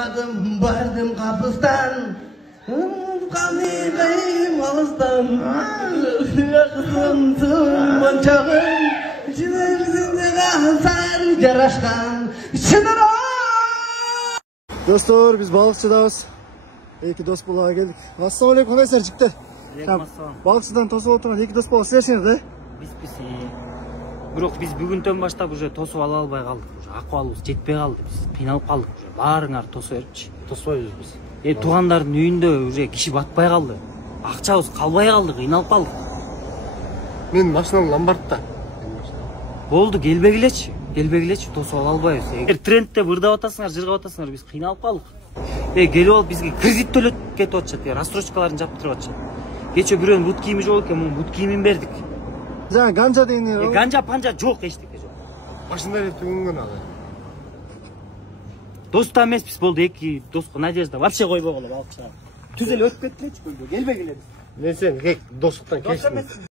Çıkmadım vardım kapıstan. Kanıdayım ağızdan. Yakısıntım monçağın. İçimizde kalsar yaraşkan. Şınara. Dostlar biz balıkçıdayız. İyi ki dost buluğa geldik. Assalamu alaikum, Veysel çıktı. Balıkçıdan tosup oturan iki dost buluğa sizlersiniz de. Biz Бирок биз бүгүндөн баштап уже тосуп ала албай калдык. Уже акыбалыбыз жетпей калды. Биз кыйналып калдык. Уже баарыңар тосуп берипчи. Тосбойбуз биз. Туугандардын үйүндө уже киши батпай калды. Акчабыз калбай калды, кыйналып калдык. Менин машинам ломбардта. Болду, келбегилечи, тосуп ала албайбыз. Эгер трендте бырдап атасыңар, жыргап атасыңар, биз кыйналып калдык. Келип алып бизге кредит төлөп кетип атышат, рассрочкаларын жаптырып атышат. Кече бирөөнүн бут кийими жок экен, мунун бут кийимин бердик. Жаңа ганжа дейин. Ганжа панжа жок, эчтеке жок. Машина деп түгөнгөн ага. Дос да эмеспиз, болду, эки доско надежда вообще койбой калып алып чыгып. Түз эле өтүп кеттилечи көлгө, келбегиле биз. Мен сен достуктан кечтим.